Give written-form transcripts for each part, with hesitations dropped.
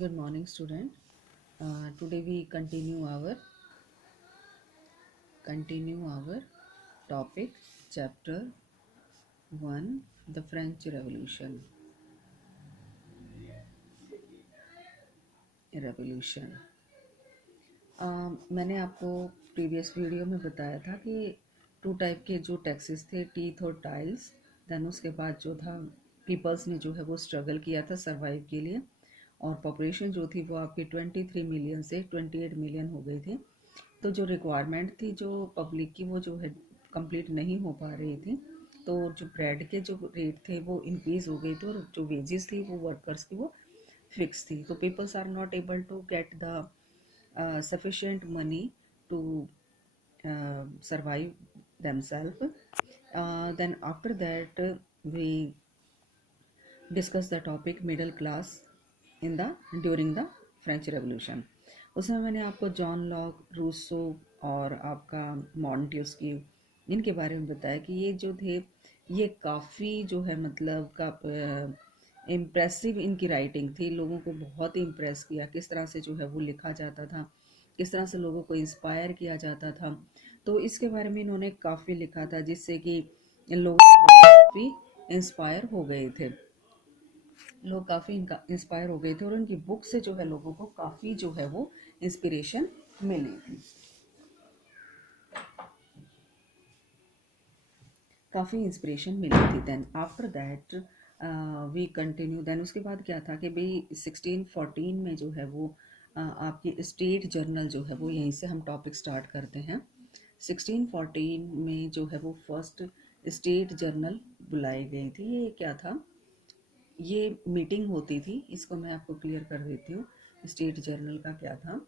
Good morning, student. Today we continue our topic, chapter 1, the French Revolution. मैंने आपको previous video में बताया था कि टू टाइप के जो टैक्सेस थे, टीथ और टाइल्स। देन उसके बाद जो था पीपल्स ने जो है वो स्ट्रगल किया था सरवाइव के लिए, और पॉपुलेशन जो थी वो आपकी 23 मिलियन से 28 मिलियन हो गई थी। तो जो रिक्वायरमेंट थी जो पब्लिक की, वो जो है कंप्लीट नहीं हो पा रही थी। तो जो ब्रेड के जो रेट थे वो इंक्रीज हो गई थी, और जो वेजेस थी वो वर्कर्स की वो फिक्स थी। तो peoples are not able to get the sufficient money to survive themselves. Then after that we discuss the topic middle class in the during the French revolution. उसमें मैंने आपको जॉन लॉक, रूसो और आपका Montesquieu, इनके बारे में बताया कि ये जो थे ये काफ़ी जो है मतलब का इम्प्रेसिव इनकी राइटिंग थी। लोगों को बहुत ही इम्प्रेस किया किस तरह से जो है वो लिखा जाता था, किस तरह से लोगों को इंस्पायर किया जाता था। तो इसके बारे में इन्होंने काफ़ी लिखा था, जिससे कि लोग काफ़ी इंस्पायर हो गए थे। लोग काफ़ी इंस्पायर हो गए थे, और उनकी बुक से जो है लोगों को काफ़ी जो है वो इंस्पिरेशन मिली थी, काफ़ी इंस्पिरेशन मिली थी। Then after that we continue. Then उसके बाद क्या था कि भाई 1614 में जो है वो आपकी स्टेट जर्नल जो है वो, यहीं से हम टॉपिक स्टार्ट करते हैं। 1614 में जो है वो फर्स्ट स्टेट जर्नल बुलाई गई थी। ये क्या था, ये मीटिंग होती थी, इसको मैं आपको क्लियर कर देती हूँ। स्टेट जर्नल का क्या था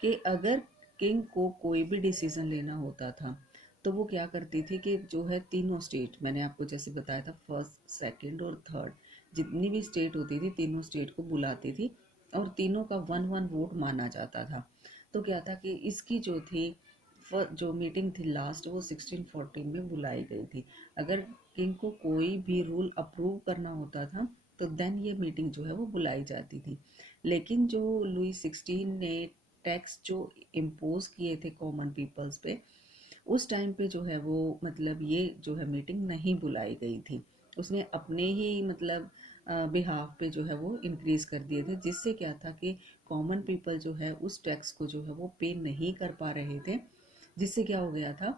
कि अगर किंग को कोई भी डिसीजन लेना होता था तो वो क्या करती थी कि जो है तीनों स्टेट, मैंने आपको जैसे बताया था फर्स्ट, सेकंड और थर्ड, जितनी भी स्टेट होती थी तीनों स्टेट को बुलाती थी, और तीनों का 1-1 वोट माना जाता था। तो क्या था कि इसकी जो थी जो मीटिंग थी लास्ट, वो 1614 में बुलाई गई थी। अगर किंग को कोई भी रूल अप्रूव करना होता था तो देन ये मीटिंग जो है वो बुलाई जाती थी। लेकिन जो लुई 16 ने टैक्स जो इम्पोज किए थे कॉमन पीपल्स पे, उस टाइम पे जो है वो मतलब ये जो है मीटिंग नहीं बुलाई गई थी। उसने अपने ही मतलब बिहाफ पे जो है वो इंक्रीज कर दिए थे, जिससे क्या था कि कॉमन पीपल जो है उस टैक्स को जो है वो पे नहीं कर पा रहे थे। जिससे क्या हो गया था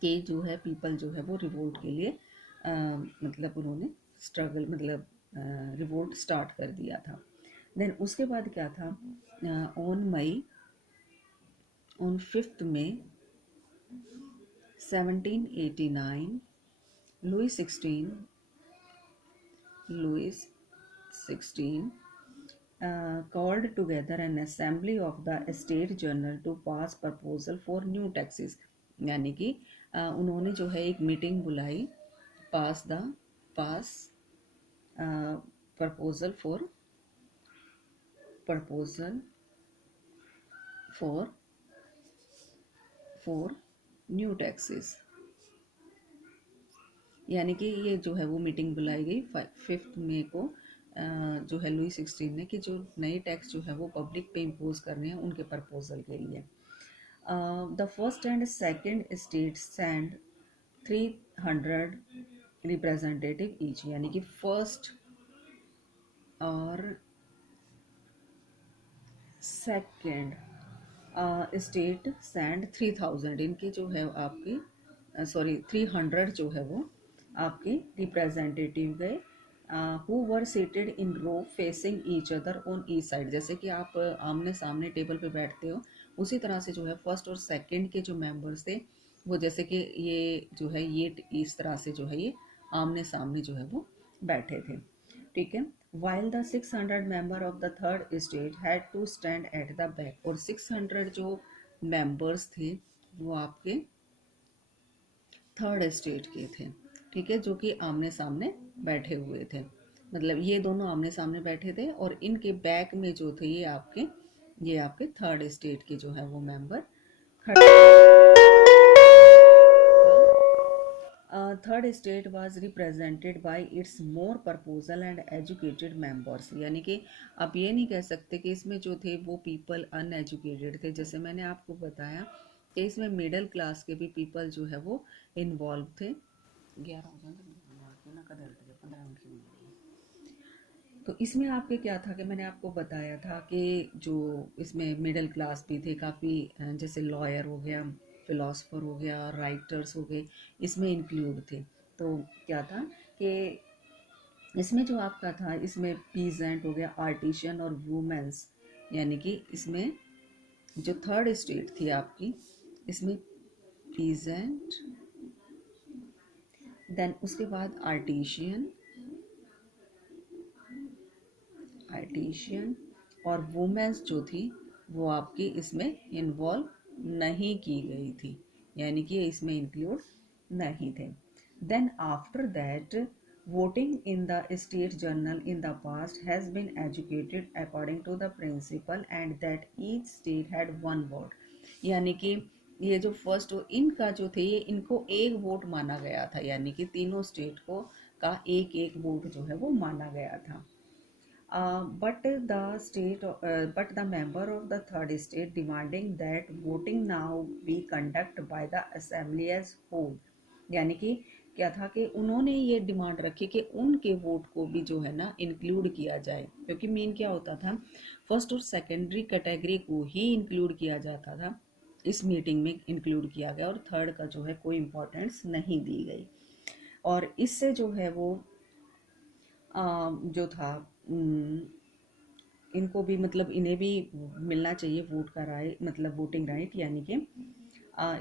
कि जो है पीपल जो है वो रिवोल्ट के लिए मतलब उन्होंने स्ट्रगल मतलब रिवोल्ट स्टार्ट कर दिया था। देन उसके बाद क्या था, on 5 May 1789 Louis 16 called together an assembly of the state journal to pass proposal for new taxes। यानी कि उन्होंने जो है एक मीटिंग बुलाई, पास प्रपोजल फॉर न्यू टैक्सेस। यानी कि ये जो है वो मीटिंग बुलाई गई 5 मई को, जो है लुई 16 ने, कि जो नए टैक्स जो है वो पब्लिक पे इम्पोज करने हैं उनके प्रपोजल के लिए। The first and second state send 300 representative each. यानी कि फर्स्ट और सेकेंड स्टेट सेंड 3000, इनके जो है आपकी 300 जो है वो आपके रिप्रेजेंटेटिव गए, who were seated in row facing each other on each side. जैसे कि आप आमने सामने टेबल पे बैठते हो, उसी तरह से जो है फर्स्ट और सेकंड के जो मेंबर्स थे वो जैसे कि ये जो है ये इस तरह से जो है ये आमने सामने जो है वो बैठे थे। ठीक है। While the 600 member of the third state had to stand at the back. और 600 जो मेंबर्स थे वो आपके थर्ड स्टेट के थे। ठीक है, जो कि आमने सामने बैठे हुए थे। मतलब ये दोनों आमने सामने बैठे थे, और इनके बैक में जो थे ये आपके थर्ड स्टेट के जो है वो मेंबर खड़े। Third state was represented by it's more proposal and educated members, यानी कि आप ये नहीं कह सकते कि इसमें जो थे वो पीपल अनएजुकेटेड थे। जैसे मैंने आपको बताया कि इसमें मिडिल क्लास के भी पीपल जो है वो इन्वॉल्व थे। 11 हो जाए ना कदर 15 मिनट की वीडियो। तो इसमें आपके क्या था कि मैंने आपको बताया था कि जो इसमें मिडिल क्लास भी थे काफ़ी, जैसे लॉयर हो गया, फिलोसफर हो गया, राइटर्स हो गए, इसमें इंक्लूड थे। तो क्या था कि इसमें जो आपका था, इसमें पीजेंट हो गया, आर्टिशियन और वुमेन्स, यानी कि इसमें जो थर्ड स्टेट थी आपकी, इसमें पीजेंट, देन उसके बाद आर्टिशियन और वुमेन्स जो थी वो आपकी इसमें इन्वॉल्व नहीं की गई थी, यानी कि इसमें इंक्लूड नहीं थे। Then after that voting in the state general in the past has been educated according to the principle and that each state had one vote, यानी कि ये जो फर्स्ट इनका जो थे ये इनको एक वोट माना गया था, यानी कि तीनों स्टेट को का एक एक वोट जो है वो माना गया था। But the member of the third state demanding that voting now be conducted by the assembly as whole, यानी कि क्या था कि उन्होंने ये डिमांड रखी कि उनके वोट को भी जो है ना इंक्लूड किया जाए, क्योंकि मेन क्या होता था, फर्स्ट और सेकेंडरी कैटेगरी को ही इंक्लूड किया जाता था, इस मीटिंग में इंक्लूड किया गया और थर्ड का जो है कोई इम्पोर्टेंस नहीं दी गई। और इससे जो है वो जो था, इनको भी मतलब इन्हें भी मिलना चाहिए वोट का राइट, मतलब वोटिंग राइट, यानी कि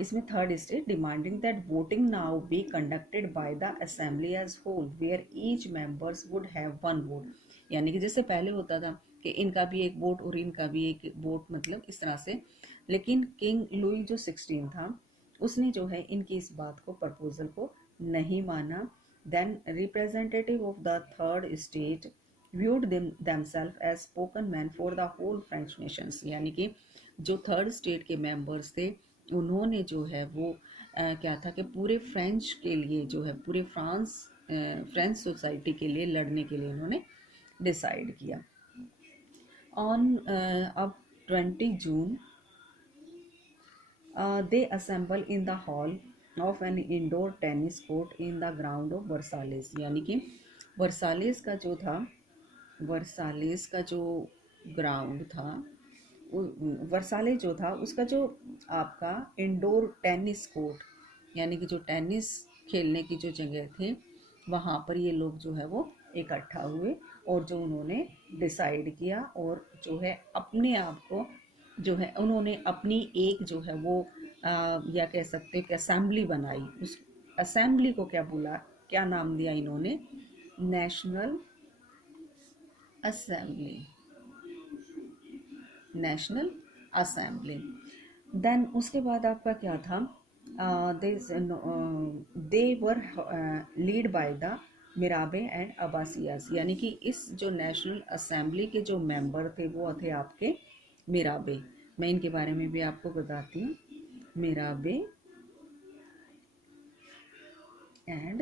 इसमें third state demanding that voting now be conducted by the assembly as whole where each members would have one vote, यानी कि जैसे पहले होता था कि इनका भी एक वोट और इनका भी एक वोट, मतलब इस तरह से। लेकिन किंग लुई जो 16 था उसने जो है इनकी इस बात को, प्रपोजल को नहीं माना। Then representative of the third state viewed themselves as spokesman for the whole French nations, यानी कि जो थर्ड स्टेट के मेंबर्स थे उन्होंने जो है वो क्या था कि पूरे फ्रेंच के लिए जो है, पूरे फ्रेंच सोसाइटी के लिए लड़ने के लिए उन्होंने डिसाइड किया। ऑन अब 20 जून they assemble in the hall of an indoor tennis court in the ground of वर्सालेस, यानी कि वर्सालेस का जो था, वर्सालेस का जो ग्राउंड था, वर्साले जो था उसका जो आपका इंडोर टेनिस कोर्ट, यानी कि जो टेनिस खेलने की जो जगह थे वहाँ पर ये लोग जो है वो इकट्ठा हुए और जो उन्होंने डिसाइड किया और जो है अपने आप को जो है उन्होंने अपनी एक जो है वो या कह सकते हैं कि असेंबली बनाई। उस असेंबली को क्या बोला, क्या नाम दिया इन्होंने, national assembly, national assembly. Then उसके बाद आपका क्या था, they were lead by the Mirabeau and अब्बासियास, यानी कि इस जो नेशनल असेंबली के जो मेंबर थे वो थे आपके मिराबे। मैं इनके बारे में भी आपको बताती हूँ, मिराबे एंड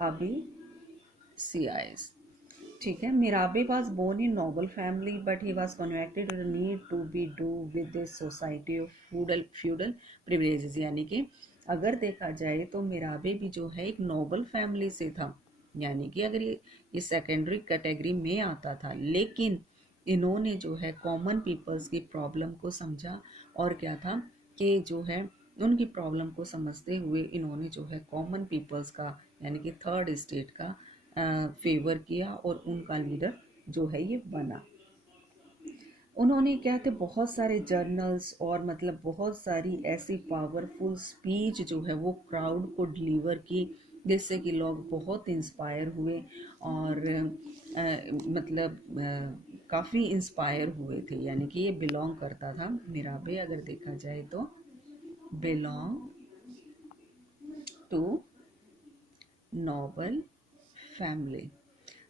अब्बासियास। ठीक है, Mirabeau was born in noble family but he was converted to the need to be do with this society of feudal privileges, यानी कि अगर देखा जाए तो मिराबे भी जो है एक नोबल फैमिली से था, यानी कि अगर ये सेकेंडरी कैटेगरी में आता था, लेकिन इन्होंने जो है कॉमन पीपल्स की प्रॉब्लम को समझा और क्या था कि जो है उनकी प्रॉब्लम को समझते हुए इन्होंने जो है कॉमन पीपल्स का, यानी कि थर्ड स्टेट का फेवर किया और उनका लीडर जो है ये बना। उन्होंने क्या थे, बहुत सारे जर्नल्स और मतलब बहुत सारी ऐसी पावरफुल स्पीच जो है वो क्राउड को डिलीवर की, जिससे कि लोग बहुत इंस्पायर हुए और मतलब काफ़ी इंस्पायर हुए थे, यानी कि ये बिलोंग करता था, मिराबे अगर देखा जाए तो belong to noble family.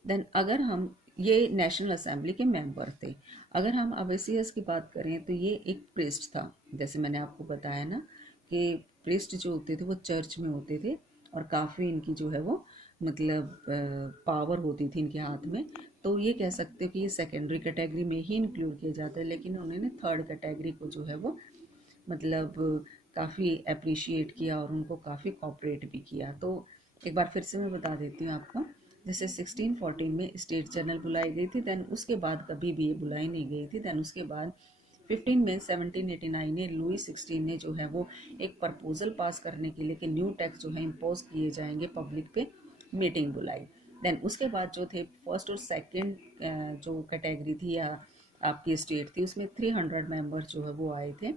Then अगर हम, ये नेशनल असेंबली के मेंबर थे। अगर हम अवेसियस की बात करें तो ये एक प्रिस्ट था, जैसे मैंने आपको बताया ना कि प्रीस्ट जो होते थे वो चर्च में होते थे और काफ़ी इनकी जो है वो मतलब पावर होती थी इनके हाथ में। तो ये कह सकते हो कि ये सेकेंडरी कैटेगरी में ही इंक्लूड किया जाता है, लेकिन उन्होंने थर्ड कैटेगरी को जो है वो मतलब काफ़ी अप्रिशिएट किया और उनको काफ़ी कॉपरेट भी किया। तो एक बार फिर से मैं बता देती हूँ आपको। जैसे 1614 में स्टेट जनरल बुलाई गई थी, देन उसके बाद कभी भी ये बुलाई नहीं गई थी। देन उसके बाद 15 मई 1789 में लुई 16 ने जो है वो एक प्रपोजल पास करने के लिए कि न्यू टैक्स जो है इम्पोज किए जाएंगे पब्लिक पे, मीटिंग बुलाई। देन उसके बाद जो थे फर्स्ट और सेकंड जो कैटेगरी थी या आपकी स्टेट थी उसमें 300 मेंबर जो है वो आए थे।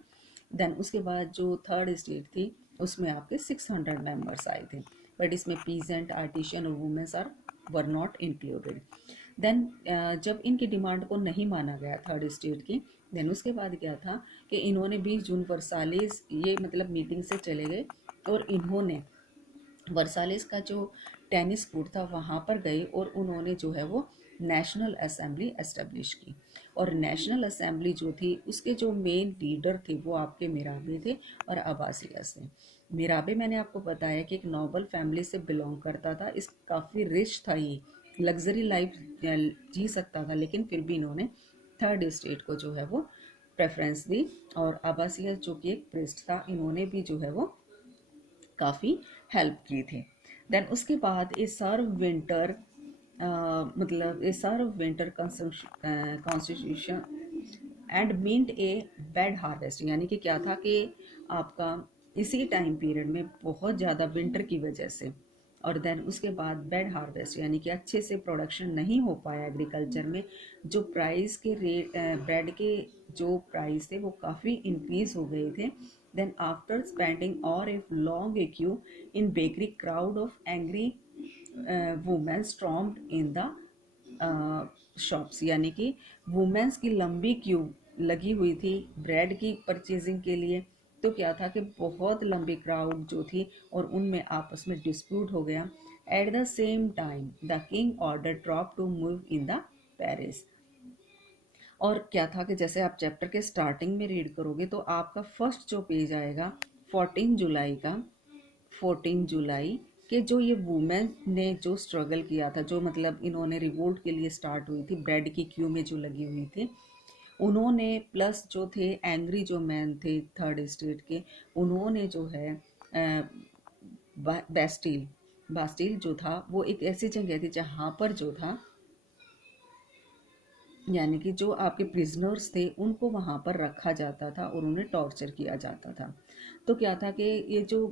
देन उसके बाद जो थर्ड स्टेट थी उसमें आपके 600 मेंबर्स आए थे, बट इसमें पीजेंट, आर्टिशियन और women's are were not included. Then जब इनकी डिमांड को नहीं माना गया थर्ड स्टेट की, देन उसके बाद क्या था कि इन्होंने 20 जून वर्सालीज ये मतलब मीटिंग से चले गए और इन्होंने वर्सालिस का जो टेनिस कोर्ट था वहाँ पर गए और उन्होंने जो है वो नेशनल असेंबली एस्टेब्लिश की। और नेशनल असेंबली जो थी उसके जो मेन लीडर थे वो आपके मिराबे थे और अब्बासियास थे। मिराबे मैंने आपको बताया कि एक नोबल फैमिली से बिलोंग करता था, इस काफ़ी रिच था, ये लग्जरी लाइफ जी सकता था, लेकिन फिर भी इन्होंने थर्ड स्टेट को जो है वो प्रेफरेंस दी। और अब्बासियास जो कि एक प्रिस्ट था, इन्होंने भी जो है वो काफ़ी हेल्प की थी। देन उसके बाद ए सर्व विंटर मतलब a severe winter constitution and meant a bad harvest, यानी कि क्या था कि आपका इसी टाइम पीरियड में बहुत ज़्यादा विंटर की वजह से और देन उसके बाद बैड हार्वेस्ट यानी कि अच्छे से प्रोडक्शन नहीं हो पाया एग्रीकल्चर में, जो प्राइस के रेट ब्रेड के जो प्राइस थे वो काफ़ी इंक्रीज हो गए थे। देन आफ्टर स्पेंडिंग और a long A Q in bakery, crowd of angry women stormed in the shops, यानी कि वुमेन्स की लंबी क्यू लगी हुई थी ब्रेड की परचेजिंग के लिए। तो क्या था कि बहुत लंबी क्राउड जो थी और उनमें आपस में डिस्प्यूट हो गया। At the same time the king order troop to move in the Paris. और क्या था कि जैसे आप चैप्टर के स्टार्टिंग में रीड करोगे तो आपका फर्स्ट जो पेज आएगा 14 जुलाई का, 14 जुलाई के जो ये वुमेन ने जो स्ट्रगल किया था, जो मतलब इन्होंने रिवोल्ट के लिए स्टार्ट हुई थी ब्रेड की क्यू में जो लगी हुई थी, उन्होंने प्लस जो थे एंग्री जो मैन थे थर्ड स्टेट के, उन्होंने जो है बेस्टिल बास्टिल जो था वो एक ऐसी जगह थी जहाँ पर जो था यानी कि जो आपके प्रिजनर्स थे उनको वहाँ पर रखा जाता था और उन्हें टॉर्चर किया जाता था। तो क्या था कि ये जो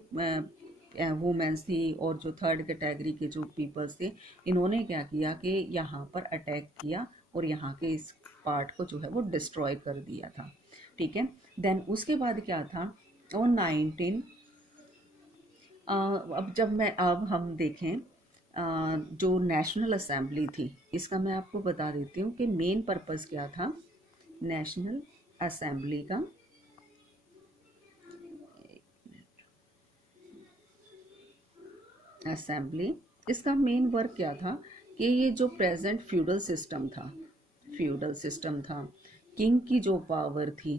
वुमेन्स थी और जो थर्ड कैटेगरी के जो पीपल्स थे, इन्होंने क्या किया कि यहाँ पर अटैक किया और यहाँ के इस पार्ट को जो है वो डिस्ट्रॉय कर दिया था। ठीक है। देन उसके बाद क्या था और 19 अब जब मैं अब हम देखें जो नेशनल असेंबली थी, इसका मैं आपको बता देती हूँ कि मेन पर्पस क्या था नेशनल असेंबली का। असेंबली इसका मेन वर्क क्या था कि ये जो प्रेजेंट फ्यूडल सिस्टम था, किंग की जो पावर थी,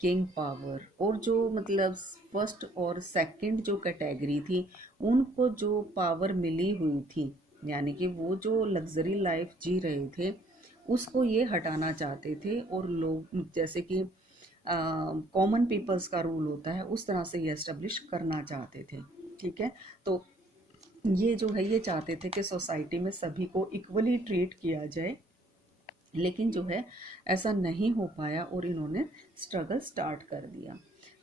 किंग पावर, और जो मतलब फर्स्ट और सेकंड जो कैटेगरी थी उनको जो पावर मिली हुई थी, यानी कि वो जो लग्जरी लाइफ जी रहे थे उसको ये हटाना चाहते थे और लोग जैसे कि कॉमन पीपल्स का रूल होता है उस तरह से ये एस्टेब्लिश करना चाहते थे। ठीक है। तो ये जो है ये चाहते थे कि सोसाइटी में सभी को इक्वली ट्रीट किया जाए, लेकिन जो है ऐसा नहीं हो पाया और इन्होंने स्ट्रगल स्टार्ट कर दिया।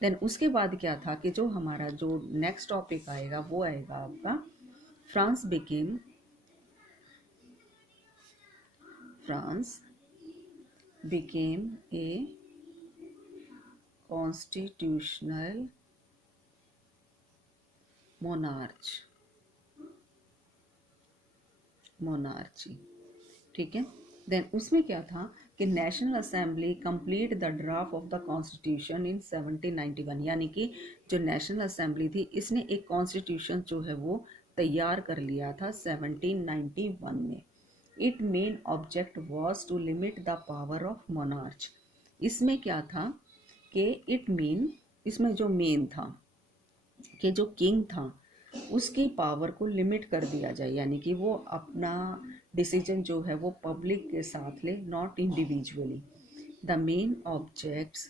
देन उसके बाद क्या था कि जो हमारा जो नेक्स्ट टॉपिक आएगा वो आएगा आपका France became France became a constitutional monarchy. ठीक है। देन उसमें क्या था कि national assembly complete the draft of the constitution in 1791, यानी कि जो नेशनल असेंबली थी इसने एक कॉन्स्टिट्यूशन जो है वो तैयार कर लिया था 1791 में। It main object was to limit the power of monarch. इसमें क्या था कि इट मेन, इसमें जो मेन था कि जो किंग था उसकी पावर को लिमिट कर दिया जाए, यानी कि वो अपना डिसीजन जो है वो पब्लिक के साथ ले, not individually. The main objects